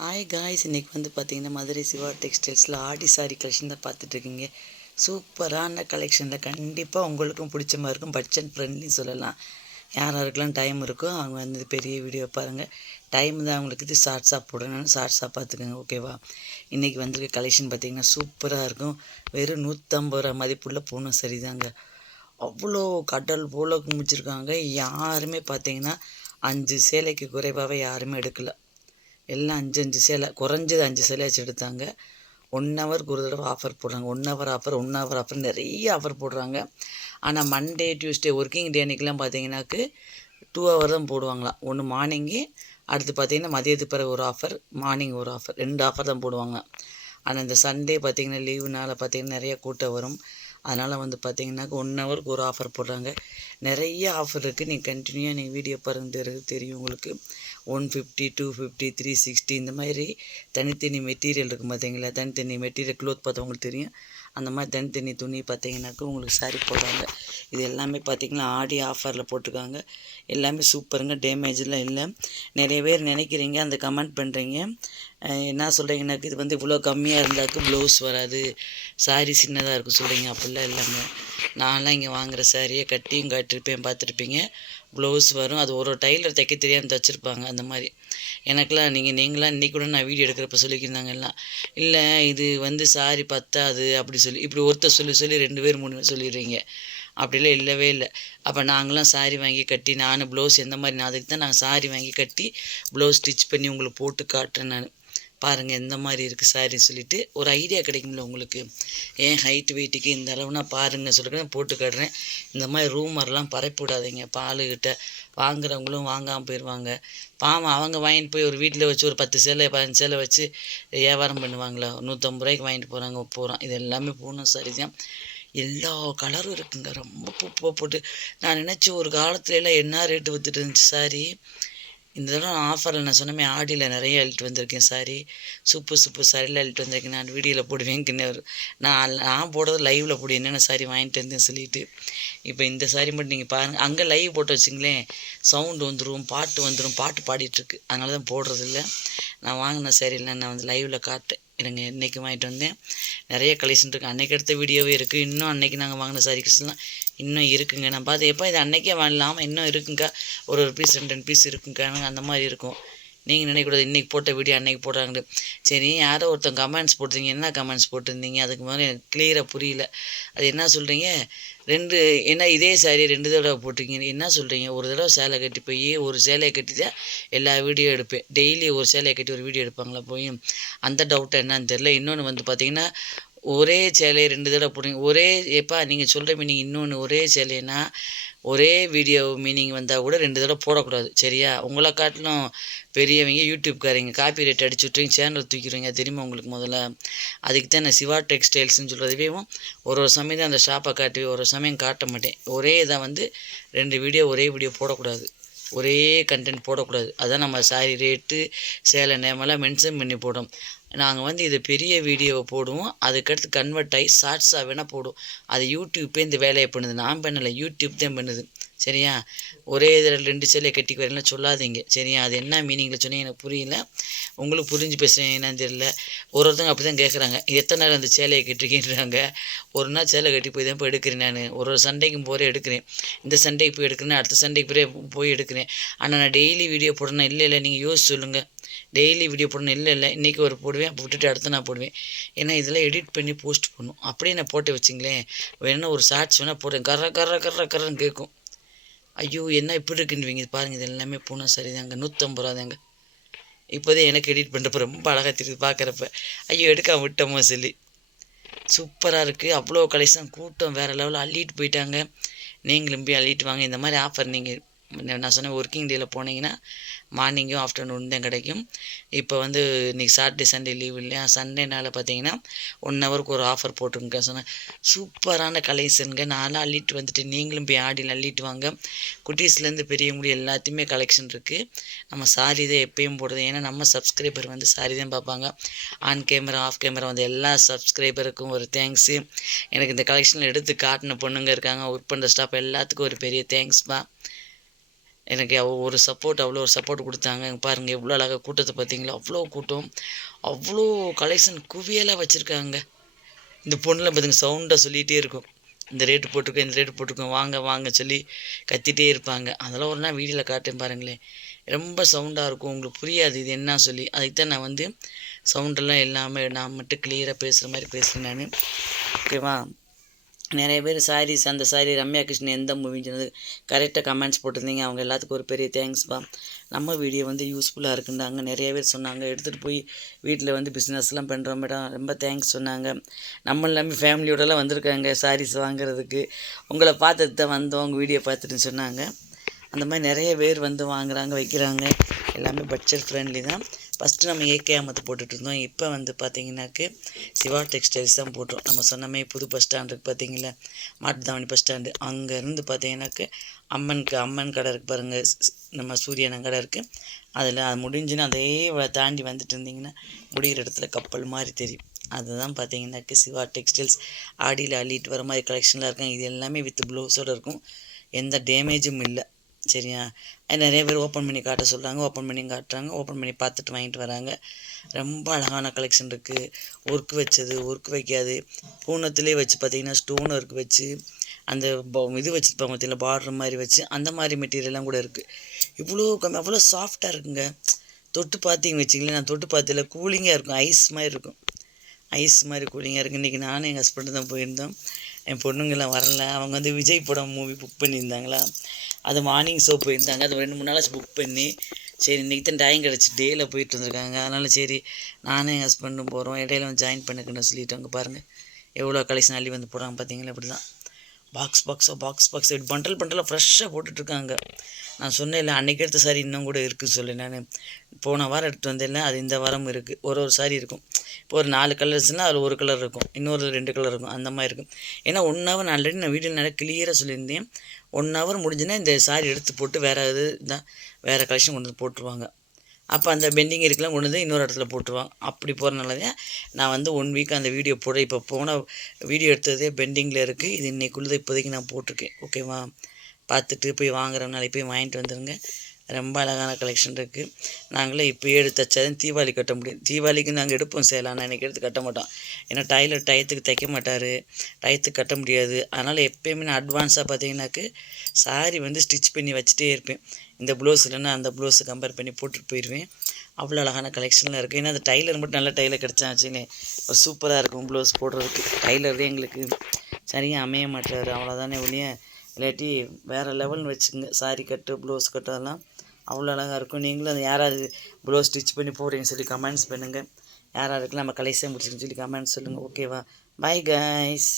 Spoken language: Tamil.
ஹாய் காய்ஸ், இன்றைக்கி வந்து பார்த்திங்கன்னா மதுரை சிவா டெக்ஸ்டைல்ஸில் ஆடி சாரி கலெக்ஷன் தான் பார்த்துட்ருக்கீங்க. சூப்பரான கலெக்ஷனில் கண்டிப்பாக உங்களுக்கும் பிடிச்ச மாதிரி இருக்கும். பட்ஜெட் ஃப்ரெண்ட்லின்னு சொல்லலாம். யாருக்கெல்லாம் டைம் இருக்கோ அவங்க வந்து பெரிய வீடியோ பாருங்கள். டைம் தான் அவங்களுக்கு இது ஷார்ட்ஸாக போடணும்னு ஷார்ட்ஸாக பார்த்துக்கோங்க, ஓகேவா? இன்றைக்கி வந்திருக்க கலெக்ஷன் பார்த்திங்கன்னா சூப்பராக இருக்கும். வெறும் 150 ரூபா மதிப்புள்ள பூணும் சரிதாங்க. அவ்வளோ கடல் போல் குமிச்சிருக்காங்க. யாருமே பார்த்திங்கன்னா 5 சேலைக்கு குறைவாகவே யாருமே எடுக்கலை. எல்லாம் 5 சேலை, குறைஞ்சது 5 சேலையாச்சும் எடுத்தாங்க. 1 ஹவருக்கு ஒரு தடவை ஆஃபர் போடுறாங்க. 1 ஹவர் ஆஃபர் நிறைய ஆஃபர் போடுறாங்க. ஆனால் மண்டே டியூஸ்டே ஒர்க்கிங் டே அன்றைக்கெலாம் பார்த்தீங்கன்னாக்கு 2 ஹவர் தான் போடுவாங்களாம். ஒன்று மார்னிங்கு, அடுத்து பார்த்திங்கன்னா மதியத்துக்கு பிறகு ஒரு ஆஃபர், மார்னிங் ஒரு ஆஃபர், 2 ஆஃபர் தான் போடுவாங்க. ஆனால் இந்த சண்டே பார்த்திங்கன்னா லீவுனால் பார்த்திங்கன்னா நிறைய கூட்டம் வரும். அதனால் வந்து பார்த்திங்கனாக்கா 1 ஹவருக்கு ஒரு ஆஃபர் போடுறாங்க. நிறைய ஆஃபர் இருக்குது. நீங்கள் கண்டினியூவாக நீங்கள் வீடியோ பாருங்க, தெரியும் உங்களுக்கு. 150, 250, 360 இந்த மாதிரி தனித்தனி மெட்டீரியல் இருக்கும் பார்த்தீங்களா? தனித்தனி மெட்டீரியல் க்ளோத் பார்த்தா உங்களுக்கு தெரியும். அந்த மாதிரி தனித்தனி துணி பார்த்தீங்கன்னாக்கா உங்களுக்கு சாரி போடுறாங்க. இது எல்லாமே பார்த்திங்கன்னா ஆடி ஆஃபரில் போட்டிருக்காங்க. எல்லாமே சூப்பருங்க, டேமேஜெலாம் இல்லை. நிறைய பேர் நினைக்கிறீங்க, அந்த கமெண்ட் பண்ணுறீங்க, என்ன சொல்கிறீங்கன்னாக்கு இது வந்து இவ்வளோ கம்மியாக இருந்தாக்கு ப்ளவுஸ் வராது, சாரி சின்னதாக இருக்கும் சொல்கிறீங்க. அப்படிலாம் இல்லைங்க. நான்லாம் இங்கே வாங்குகிற சாரியை கட்டியும் காட்டிருப்பேன், பார்த்துருப்பீங்க. ப்ளவுஸ் வரும். அது ஒரு டைலர் தைக்க தெரியாமல் தைச்சிருப்பாங்க. அந்த மாதிரி எனக்கெலாம் நீங்களாம் இன்றைக்கி கூட நான் வீடியோ எடுக்கிறப்ப சொல்லியிருந்தாங்க எல்லாம். இல்லை இது வந்து சாரி பத்தாது அப்படி சொல்லி இப்படி ஒருத்தர் சொல்லி 2 பேர் 3 பேர் சொல்லிடுறீங்க. அப்படிலாம் இல்லவே இல்லை. அப்போ நாங்களாம் சாரி வாங்கி கட்டி, நான் ப்ளவுஸ் எந்த மாதிரி, நான் அதுக்கு தான் நாங்கள் சாரி வாங்கி கட்டி ப்ளவுஸ் ஸ்டிச் பண்ணி உங்களுக்கு போட்டு காட்டுறேன். நான் பாருங்கள் எந்த மாதிரி இருக்குது சாரின்னு சொல்லிவிட்டு ஒரு ஐடியா கிடைக்கும்ல உங்களுக்கு. ஏன் ஹைட் வெயிட்டுக்கு இந்த அளவுனா பாருங்கள் சொல்லிட்டு போட்டு காட்டுறேன். இந்த மாதிரி ரூமர்லாம் பரப்பி விடாதீங்க. பாலுக்கிட்ட வாங்குறவங்களும் வாங்காமல் போயிடுவாங்க. பாவம் அவங்க வாங்கிட்டு போய் ஒரு வீட்டில் வச்சு ஒரு 10 சேலை 15 சேலை வச்சு வியாபாரம் பண்ணுவாங்களா? 150 ரூபாய்க்கு வாங்கிட்டு போகிறோம். இது எல்லாமே பூணும் சாரி தான். எல்லா கலரும் இருக்குங்க. ரொம்ப பூ போட்டு நான் நினச்சேன் ஒரு காலத்துல எல்லாம் என்ன ரேட்டு விற்றுட்டு இருந்துச்சு சாரி. இந்த தடவை ஆஃபரில் நான் சொன்னமே ஆடியில் நிறைய அழிட்டு வந்திருக்கேன் சாரி. சூப்பர் சாரியில் அழிட்டு வந்திருக்கேன். நான் வீடியோவில் போடுவேன். நான் போடுறது லைவில் போடு, என்னென்ன சாரி வாங்கிட்டு இருந்தேன் சொல்லிட்டு. இப்போ இந்த சாரி மட்டும் நீங்கள் பாருங்கள். அங்கே லைவ் போட்டு வச்சிங்களேன், சவுண்டு வந்துடும், பாட்டு பாடிட்டுருக்கு. அதனால தான் போடுறதில்ல. நான் வாங்கின சாரியில் நான் வந்து லைவில் காட்டேன். எனக்கு இன்றைக்கி வாங்கிட்டு வந்தேன். நிறைய கலெக்ஷன் இருக்குது. அன்றைக்கி எடுத்த வீடியோவே இருக்குது. இன்னும் அன்றைக்கி நாங்கள் வாங்கின சாரீஸ்லாம் இன்னும் இருக்குங்க. நான் பார்த்து எப்போ இது அன்றைக்கே வாங்கலாமல் இன்னும் இருக்குங்க. ஒரு பீஸ் 2 பீஸ் இருக்குங்க. அந்த மாதிரி இருக்கும். நீங்கள் நினைக்கக்கூடாது இன்றைக்கி போட்ட வீடியோ அன்றைக்கி போடுறாங்க. சரி, யாரோ ஒருத்தன் கமெண்ட்ஸ் போட்டிருந்தீங்க. என்ன கமெண்ட்ஸ் போட்டிருந்தீங்க? அதுக்கு முதல்ல எனக்கு கிளியராக புரியல. அது என்ன சொல்கிறீங்க? என்ன இதே சாரியை 2 தடவை போட்டிருக்கீங்க, என்ன சொல்கிறீங்க? ஒரு தடவை சேலை கட்டி போய் ஒரு சேலையை கட்டி தான் எல்லா வீடியோ எடுப்பேன். டெய்லி ஒரு சேலையை கட்டி ஒரு வீடியோ எடுப்பாங்களா போய்? அந்த டவுட்டை என்னன்னு தெரில. இன்னொன்று வந்து பார்த்திங்கன்னா ஒரே சேலையை 2 தடவை போடுறீங்க. எப்பா நீங்கள் சொல்கிற மீனிங் இன்னொன்று, ஒரே சேலைன்னா ஒரே வீடியோ மீனிங் வந்தால் கூட 2 தடவை போடக்கூடாது, சரியா? உங்களை காட்டிலும் பெரியவங்க யூடியூப்காரங்க காப்பி ரேட் அடிச்சு விட்றீங்க, சேனல் தூக்கிடுவீங்க, தெரியுமா உங்களுக்கு? முதல்ல அதுக்கு தான் நான் சிவா டெக்ஸ்டைல்ஸ்னு சொல்கிறதுவே ஒரு சமயம் தான் அந்த ஷாப்பை காட்டுவேன், ஒரு சமயம் காட்ட மாட்டேன். ஒரே இதை வந்து 2 வீடியோ ஒரே வீடியோ போடக்கூடாது, ஒரே கண்டென்ட் போடக்கூடாது. அதான் நம்ம சாரி ரேட்டு சேலை நேமெல்லாம் மென்ஷன் பண்ணி போடும். நாங்கள் வந்து இது பெரிய வீடியோவை போடுவோம். அதுக்கடுத்து கன்வெர்ட் ஆகி ஷார்ட்ஸாக வேணால் போடுவோம். அது யூடியூப்பே இந்த வேலையை பண்ணுது, நான் பண்ணலை, யூடியூப் தான் பண்ணுது, சரியா? ஒரே இதில் 2 சேலையை கட்டிக்கு வரலாம் சொல்லாதீங்க, சரியா? அது என்ன மீனிங்கில் சொன்னீங்க எனக்கு புரியல. உங்களுக்கு புரிஞ்சு பேசுகிறேன் என்னன்னு தெரியல. ஒருத்தவங்க அப்படி தான் கேட்குறாங்க, எத்தனை நேரம் அந்த சேலையை கட்டிருக்கேன்றாங்க. ஒரு நாள் சேலை கட்டி போய் தான் போய் எடுக்கிறேன். நான் ஒரு சண்டைக்கும் போகிறேன் எடுக்கிறேன். இந்த சண்டைக்கு போய் எடுக்கிறேன், அடுத்த சண்டைக்கு போய் எடுக்கிறேன். ஆனால் நான் டெய்லி வீடியோ போடணும் இல்லை, நீங்கள் யோசிச்சு சொல்லுங்கள். டெய்லி வீடியோ போடணும் இல்லை, இன்றைக்கி ஒரு போடுவேன், அப்போ விட்டுட்டு அடுத்து நான் போடுவேன். ஏன்னா இதெல்லாம் எடிட் பண்ணி போஸ்ட் பண்ணும். அப்படியே நான் போட்டு வச்சிங்களேன், வேணால் ஒரு ஷார்ட்ஸ் வேணால் போடுறேன், கர்றன்னு கேட்கும். ஐயோ என்ன இப்படி இருக்குன்னு பாருங்கள். இது எல்லாமே பூனம் சரிதாங்க. 150 ரூபா தாங்க. இப்போதே எனக்கு எடிட் பண்ணுறப்ப ரொம்ப அழகாக தெரியுது பார்க்குறப்ப. ஐயோ எடுக்காம விட்டோமோ சொல்லி. சூப்பராக இருக்குது. அவ்வளோ கலெக்ஷன், கூட்டம் வேறு லெவலில் அள்ளிட்டு போயிட்டாங்க. நீங்களும் போய் அள்ளிட்டு வாங்க. இந்த மாதிரி ஆஃபர் நீங்கள் நான் சொன்னேன் ஒர்க்கிங் டேயில் போனீங்கன்னா மார்னிங்கும் ஆஃப்டர்நூன் தான் கிடைக்கும். இப்போ வந்து இன்றைக்கி சாட்டர்டே சண்டே லீவ் இல்லையா? சண்டேனால் பார்த்தீங்கன்னா 1 ஹவருக்கு ஒரு ஆஃபர் போட்டிருங்க சொன்னேன். சூப்பரான கலெக்ஷனுங்க. நான்லாம் அள்ளிட்டு வந்துட்டு, நீங்களும் போய் ஆடியில் அள்ளிட்டு வாங்க. குட்டீஸ்லேருந்து பெரியவங்களும் எல்லாத்தையுமே கலெக்ஷன் இருக்குது. நம்ம சாரி தான் எப்பயும் போடுறது. ஏன்னா நம்ம சப்ஸ்கிரைபர் வந்து சாரி தான் பார்ப்பாங்க. ஆன் கேமரா ஆஃப் கேமரா வந்து எல்லா சப்ஸ்கிரைபருக்கும் ஒரு தேங்க்ஸு. எனக்கு இந்த கலெக்ஷனில் எடுத்து காட்டின பொண்ணுங்க இருக்காங்க, ஒர்க் பண்ணுற ஸ்டாஃப் எல்லாத்துக்கும் ஒரு பெரிய தேங்க்ஸ்பா. எனக்கு ஒரு சப்போர்ட் அவ்வளோ ஒரு சப்போர்ட் கொடுத்தாங்க. பாருங்கள் எவ்வளோ அழகாக கூட்டத்தை பார்த்தீங்களா, அவ்வளோ கூட்டம், அவ்வளோ கலெக்ஷன் குவியலாக வச்சுருக்காங்க. இந்த பொண்ணுலாம் பார்த்துங்க சவுண்டாக சொல்லிகிட்டே இருக்கும், இந்த ரேட்டு போட்டிருக்கோம் இந்த ரேட்டு போட்டிருக்கோம் வாங்க வாங்க சொல்லி கத்திகிட்டே இருப்பாங்க. அதெல்லாம் ஒரு நாள் வீடியோவில் காட்டேன் பாருங்களேன், ரொம்ப சவுண்டாக இருக்கும், உங்களுக்கு புரியாது இது என்ன சொல்லி. அதுக்கு தான் நான் வந்து சவுண்டெல்லாம் இல்லாமல் நான் மட்டும் கிளியராக பேசுகிற மாதிரி பேசுகிறேன் நான். ஓகேவா? நிறைய பேர் சாரீஸ் அந்த சாரீ ரம்யா கிருஷ்ணன் எந்த மூவின்னு சொன்னது கரெக்டாக கமெண்ட்ஸ் போட்டிருந்தீங்க. அவங்க எல்லாத்துக்கும் ஒரு பெரிய தேங்க்ஸ்ப்பா. நம்ம வீடியோ வந்து யூஸ்ஃபுல்லாக இருக்குண்டாங்க. நிறைய பேர் சொன்னாங்க எடுத்துகிட்டு போய் வீட்டில் வந்து பிஸ்னஸ்லாம் பண்ணுறோம் மேடம், ரொம்ப தேங்க்ஸ் சொன்னாங்க. நம்ம எல்லாமே ஃபேமிலியோடலாம் வந்திருக்காங்க சாரீஸ் வாங்குறதுக்கு. உங்களை பார்த்துட்டு தான் வந்தோம், உங்கள் வீடியோ பார்த்துட்டுன்னு சொன்னாங்க. அந்த மாதிரி நிறைய பேர் வந்து வாங்குகிறாங்க வைக்கிறாங்க. எல்லாமே பட்ஜெட் ஃப்ரெண்ட்லி தான். ஃபஸ்ட்டு நம்ம ஏகே அமத்து போட்டுட்ருந்தோம். இப்போ வந்து பார்த்திங்கனாக்கு சிவா டெக்ஸ்டைல்ஸ் தான் போட்டோம். நம்ம சொன்னமே புது பஸ் ஸ்டாண்டுக்கு பார்த்தீங்களா, மாட்டுத்தாவணி பஸ் ஸ்டாண்டு, அங்கேருந்து பார்த்தீங்கன்னாக்கு அம்மன் கடை இருக்குது பாருங்கள், நம்ம சூரியன் கடை இருக்குது. அதில் அது முடிஞ்சுன்னா அதே தாண்டி வந்துட்டு இருந்திங்கன்னா முடிகிற இடத்துல கப்பல் மாதிரி தெரியும். அதுதான் பார்த்தீங்கன்னாக்கு சிவா டெக்ஸ்டைல்ஸ். ஆடியில் அள்ளிட்டு வர மாதிரி கலெக்ஷன்லாம் இருக்கும். இது எல்லாமே வித் ப்ளவுஸோடு இருக்கும், எந்த டேமேஜும் இல்லை. சரியா? நிறைய பேர் ஓப்பன் பண்ணி காட்ட சொல்கிறாங்க, ஓப்பன் பண்ணி காட்டுறாங்க, ஓப்பன் பண்ணி பார்த்துட்டு வாங்கிட்டு வராங்க. ரொம்ப அழகான கலெக்ஷன் இருக்குது. ஒர்க்கு வச்சது, ஒர்க்கு வைக்காது, பூனத்துலேயே வச்சு பார்த்திங்கன்னா ஸ்டோன் ஒர்க் வச்சு அந்த இது வச்சுருப்பாங்க பார்த்திங்களா, பார்டர் மாதிரி வச்சு அந்த மாதிரி மெட்டீரியல்லாம் கூட இருக்குது. இவ்வளோ அவ்வளோ சாஃப்டாக இருக்குங்க. தொட்டு பார்த்தீங்கன்னு வச்சிங்களேன், நான் தொட்டு பார்த்ததில்ல, கூலிங்காக இருக்கும், ஐஸ் மாதிரி இருக்கும், ஐஸ் மாதிரி கூலிங்காக இருக்குது. இன்றைக்கி நானும் எங்கள் ஹஸ்பண்டு தான் போயிருந்தோம், என் பொண்ணுங்கெல்லாம் வரல. அவங்க வந்து விஜய் படம் மூவி புக் பண்ணியிருந்தாங்களா, அது மார்னிங் ஷோ போயிருந்தாங்க. அது 2-3 நாளாச்சு புக் பண்ணி, சரி இன்றைக்கி தான் டைம் கிடச்சி டேயில் போயிட்டு வந்துருக்காங்க. அதனால் சரி நானும் எங்கள் ஹஸ்பண்டும் போகிறோம், இடையில வந்து ஜாயின் பண்ணுக்குன்னு சொல்லிவிட்டு பாருங்கள் எவ்வளோ கலெக்ஷன் அள்ளி வந்து போடுறாங்க பார்த்தீங்களா. இப்படி தான் பாக்ஸ் இப்படி பண்டலாக ஃப்ரெஷ்ஷாக போட்டுட்ருக்காங்க. நான் சொன்னேன் இல்லை, அன்றைக்கி எடுத்த சாரி இன்னும் கூட இருக்குதுன்னு சொல்லி, நான் போன வாரம் எடுத்து வந்தேன், அது இந்த வாரம் இருக்குது. ஒரு சாரி இருக்கும். இப்போ ஒரு 4 கலர்ஸ்னால் அதில் ஒரு கலர் இருக்கும், இன்னொரு 2 கலர் இருக்கும், அந்த மாதிரி இருக்கும். ஏன்னா 1 ஹவர் நான் ஆல்ரெடி நான் வீடியோ நல்லா கிளியராக சொல்லியிருந்தேன். 1 ஹவர் முடிஞ்சுன்னா இந்த சாரி எடுத்து போட்டு வேறு தான் வேறு கலெக்ஷன் கொண்டு வந்து போட்டுருவாங்க. அப்போ அந்த பெண்டிங் இருக்கலாம் கொண்டு வந்து இன்னொரு இடத்துல போட்டுருவாங்க. அப்படி போகிறனால தான் நான் வந்து 1 வீக் அந்த வீடியோ போட, இப்போ போன வீடியோ எடுத்ததே பெண்டிங்கில் இருக்குது. இது இன்றைக்குள்ளது இப்போதைக்கு நான் போட்டிருக்கேன். ஓகேவா? பார்த்துட்டு போய் வாங்குறதுனால போய் வாங்கிட்டு வந்துடுங்க. ரொம்ப அழகான கலெக்ஷன் இருக்குது. நாங்களே இப்போயே எடுத்து தைச்சாதான் தீபாவளி கட்ட முடியும். தீபாவளிக்கு நாங்கள் எடுப்போம் சேலை, ஆனால் இன்றைக்கி எடுத்து கட்ட மாட்டோம். ஏன்னா டைலர் டயத்துக்கு தைக்க மாட்டார், டயத்துக்கு கட்ட முடியாது. அதனால் எப்போயுமே நான் அட்வான்ஸாக பார்த்தீங்கன்னாக்கு சாரி வந்து ஸ்டிச் பண்ணி வச்சுட்டே இருப்பேன். இந்த ப்ளவுஸ் இல்லைன்னா அந்த ப்ளவுஸை கம்பேர் பண்ணி போட்டுட்டு போயிடுவேன். அவ்வளோ அழகான கலெக்ஷன்லாம் இருக்குது. ஏன்னா அந்த டைலர் மட்டும் நல்ல டைலர் கிடச்சா வச்சுன்னு சூப்பராக இருக்கும் ப்ளவுஸ் போடுறதுக்கு. டைலர் தான் எங்களுக்கு சரியாக அமைய மாட்டார், அவ்வளோதானே ஒழிய. இல்லாட்டி வேறு லெவல்னு வச்சுக்கோங்க. சாரி கட்டு ப்ளவுஸ் கட்டு அதெல்லாம் அவ்வளோ அழகாக இருக்கும். நீங்களும் அது யாராவது ப்ளவுஸ் ஸ்டிச் பண்ணி போடுறீங்கன்னு சொல்லி கமெண்ட்ஸ் பண்ணுங்கள். யாராருக்குலாம் நம்ம கலெக்ஷன் முடிச்சுன்னு சொல்லி கமெண்ட்ஸ் சொல்லுங்கள். ஓகேவா? Bye guys.